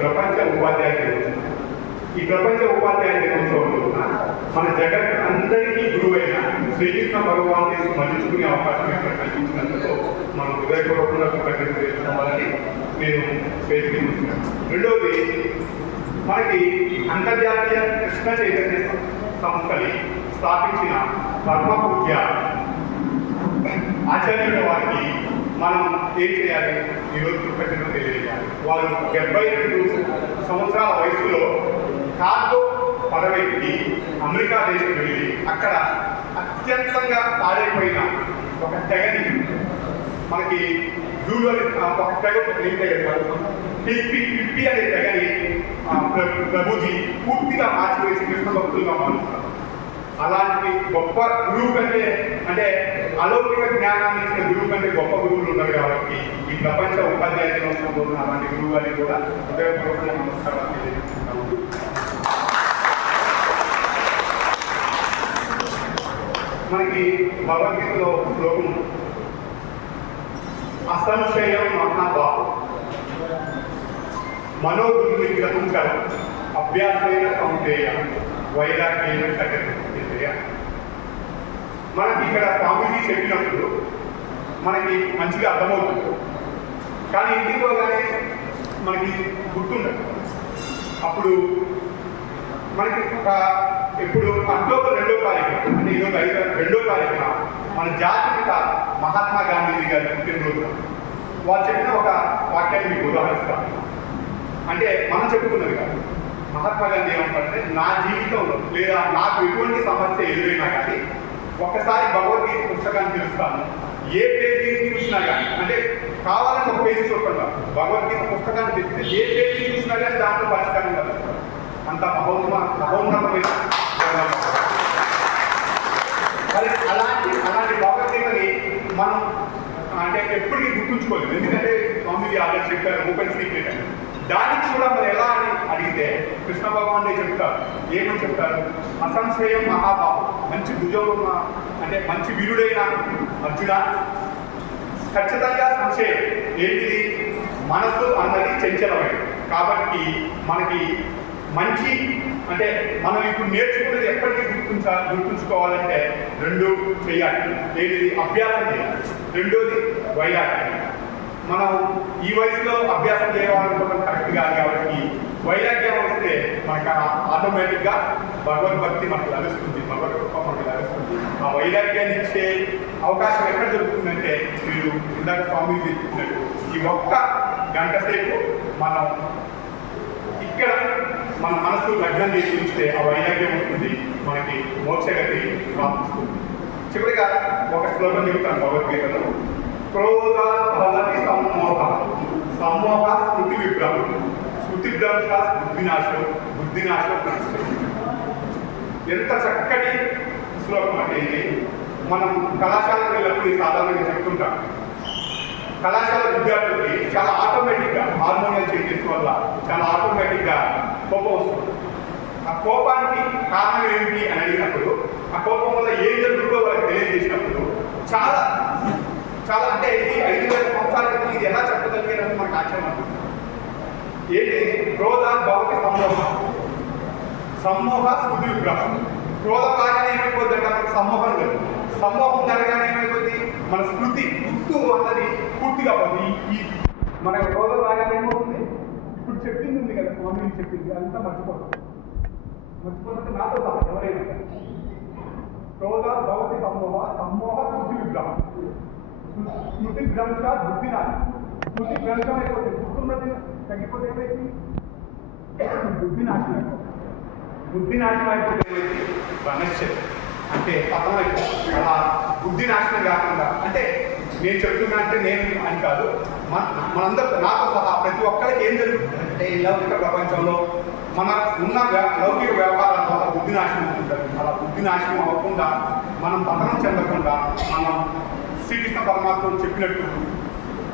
ప్రపంచ ఉపాధ్యాయ దినోత్సవం. ఈ ప్రపంచ ఉపాధ్యాయ దినోత్సవంలో మన జగత్ అందరికీ గురువైన శ్రీకృష్ణ భగవాన్ని స్మరించుకునే అవకాశం ఇక్కడ కల్పించినందుకు మనం హృదయపూర్వకంగా కృతజ్ఞతలు తెలుసుకోవాలని నేను పేర్కొంటున్నాను. రెండవది, మనకి అంతర్జాతీయ కృష్ణ చైతన్య సంస్థని స్థాపించిన పరమపూజ్య ఆచార్యుల వారికి మనం ఏం చేయాలి? ఈరోజు కృతజ్ఞతలు తెలియజేయాలి. వాళ్ళు 72 సంవత్సరాల వయసులో కార్గో పడవెక్కి అమెరికా దేశం వెళ్ళి అక్కడ అత్యంతంగా పాడైపోయిన ఒక తెగని మనకి జూలో ఒక తెగ పిప్పి అనే తెగని ప్రభుజీ పూర్తిగా మార్చివేసి కృష్ణ భక్తులుగా మారుస్తారు. అలాంటి గొప్ప గురువు కంటే, అంటే అలౌకిక జ్ఞానాన్ని ఇచ్చిన గురువు కంటే గొప్ప గురువులు ఉన్నారు కాబట్టి ఈ ప్రపంచ ఉపాధ్యాయ దినోత్సవంలో ఉన్న అలాంటి గురువు గారిని కూడా హృదయపూర్వకంగా నమస్కారాలు తెలియజేస్తున్నాము. మనకి భగవద్గీతలో శ్లోకం అసంశయం మహాబాహు మనోదుర్విగ్రహం కరం అభ్యాసైన కౌంటేయ వైరాగ్యేన సకృతేయ. మనకి ఇక్కడ స్వామీజీ చెప్పినప్పుడు మనకి మంచిగా అర్థమవుతుంది, కానీ ఇంటికి పోగానే మనకి గుర్తుండదు. అప్పుడు మనకి ఇప్పుడు అక్టోబర్ 2వ తారీఖు అంటే ఈరోజు 2వ తారీఖున మన జాతిపిత మహాత్మా గాంధీ గారి పుట్టినరోజు. వారు చెప్పిన ఒక వాక్యాన్ని మీకు ఉదాహరిస్తాను. అంటే మనం చెప్పుకున్నది కాదు. మహాత్మా గాంధీ ఏమంటారంటే, నా జీవితంలో లేదా నాకు ఎటువంటి సమస్య ఎదురైనా కానీ ఒక్కసారి భగవద్గీత పుస్తకాన్ని తెలుస్తాను. ఏ పేజీని చూసినా కానీ, అంటే కావాలని ఒక పేజీ చూడకుండా భగవద్గీత పుస్తకాన్ని తెచ్చితే ఏ పేజీని చూసినా కానీ దాంట్లో పరిష్కారం కలుగుతారు. అంత మహోన్నతమైన అలాంటి భగవద్గీతని మనం అంటే ఎప్పటికీ గుర్తుంచుకోలేదు. ఎందుకంటే స్వామిజీ ఆల్రెడీ చెప్పారు ఓపెన్ సీక్రెట్ అని. దానికి కూడా మరి ఎలా అని అడిగితే కృష్ణ భగవాన్ చెప్తారు. ఏమని చెప్తారు? అసంశయం మహాబాహు, మంచి భుజంలో ఉన్న అంటే మంచి వీరుడైన అర్జున, ఖచ్చితంగా సంశయం ఏంటిది? మనస్సు అన్నది చంచలమైనది. కాబట్టి మనకి మంచి అంటే మనం ఇప్పుడు నేర్చుకునేది ఎప్పటికీ గుర్తుంచుకోవాలంటే 2 చేయాలి. ఏంటిది? అభ్యాసం చేయాలి. రెండోది వైరాగ్యం. మనం ఈ వయసులో అభ్యాసం చేయాలనుకోవడం కరెక్ట్ కాదు కాబట్టి వైరాగ్యం వస్తే మనకు ఆటోమేటిక్గా భగవద్భక్తి మనకు లభిస్తుంది, భగవద్గీత మనకు లభిస్తుంది. ఆ వైరాగ్యాన్ని ఇచ్చే అవకాశం ఎక్కడ దొరుకుతుందంటే మీరు ఇందాక స్వామి చెప్పినట్టు ఈ ఒక్క గంట సేపు మనం ఇక్కడ మన మనసు లగ్నం చేసి ఉంచితే ఆ వైరాగ్యం వస్తుంది, మనకి మోక్షగతి ప్రాప్తిస్తుంది. చివరిగా ఒక శ్లోకం చెబుతాను భగవద్గీతలో. క్రోధ భవతి సమ్మోహ, సమ్మోహ స్మృతి విభ్రమం, స్మృతి భ్రంశ బుద్ధినాశం, బుద్ధినాశం నష్టం. ఎంత చక్కటి శ్లోకం అంటే ఇది. మనం కళాశాలకు వెళ్ళినప్పుడు సాధారణంగా చెప్తుంటాం. కళాశాల విద్యార్థులకి చాలా ఆటోమేటిక్గా హార్మోనియల్ చేంజెస్ వల్ల చాలా ఆటోమేటిక్గా కోపం వస్తుంది. ఆ కోపానికి కారణం ఏమిటి అని అడిగినప్పుడు, ఆ కోపం వల్ల ఏం జరుగుతుందో వాళ్ళకి తెలియజేసినప్పుడు చాలా చాలా అంటే ఇది 5000 సంవత్సరాల క్రితం ఇది ఎలా చెప్పగలిగినట్టు మనకు ఆశ్చర్యం అనిపిస్తుంది. ఏంటి? క్రోధ భవతి సమ్మోహ, సమ్మోహ స్మృతి విభ్రమం. క్రోధం రాగానే ఏమైపోద్ది అంటే మనకు సమ్మోహం లేదు. సమ్మోహం జరగానే ఏమైపోద్ది? మన స్మృతి గుర్తు అన్నది పూర్తిగా పోతుంది. ఈ మన క్రోధం రాగానే ఏమవుతుంది? ఇప్పుడు చెప్పింది ఉంది కదా స్వామి చెప్పింది, అంతా మర్చిపోతుంది. మర్చిపోతే నాతో సహా ఎవరైనా క్రోధ భవతి సమ్మోహ, సమ్మోహ స్మృతి విభ్రమం, స్మృతి భ్రంశ బుద్ధినాశం. స్మృతి భ్రంశం అయిపోతే గుర్తున్నది తగ్గిపోతే ఏమైంది? బుద్ధినాశనం అయిపోతుంది. బుద్ధినాశనం అయిపోతే ఏమైంది? వనశ్యత అంటే పతనం అయిపోతుంది. అలా బుద్ధినాశనం కాకుండా, అంటే నేను చెప్తున్నా అంటే నేను అని కాదు, మనందరూ నాతో సహా ప్రతి ఒక్కరికి ఏం జరుగుతుంది అంటే ఈ లౌకిక ప్రపంచంలో మన ఉన్న లౌకిక వ్యాపారాల వల్ల బుద్ధినాశనం ఉంటుంది. అలా బుద్ధినాశనం అవ్వకుండా మనం పతనం చెందకుండా మనం శ్రీకృష్ణ పరమాత్మ చెప్పినట్టు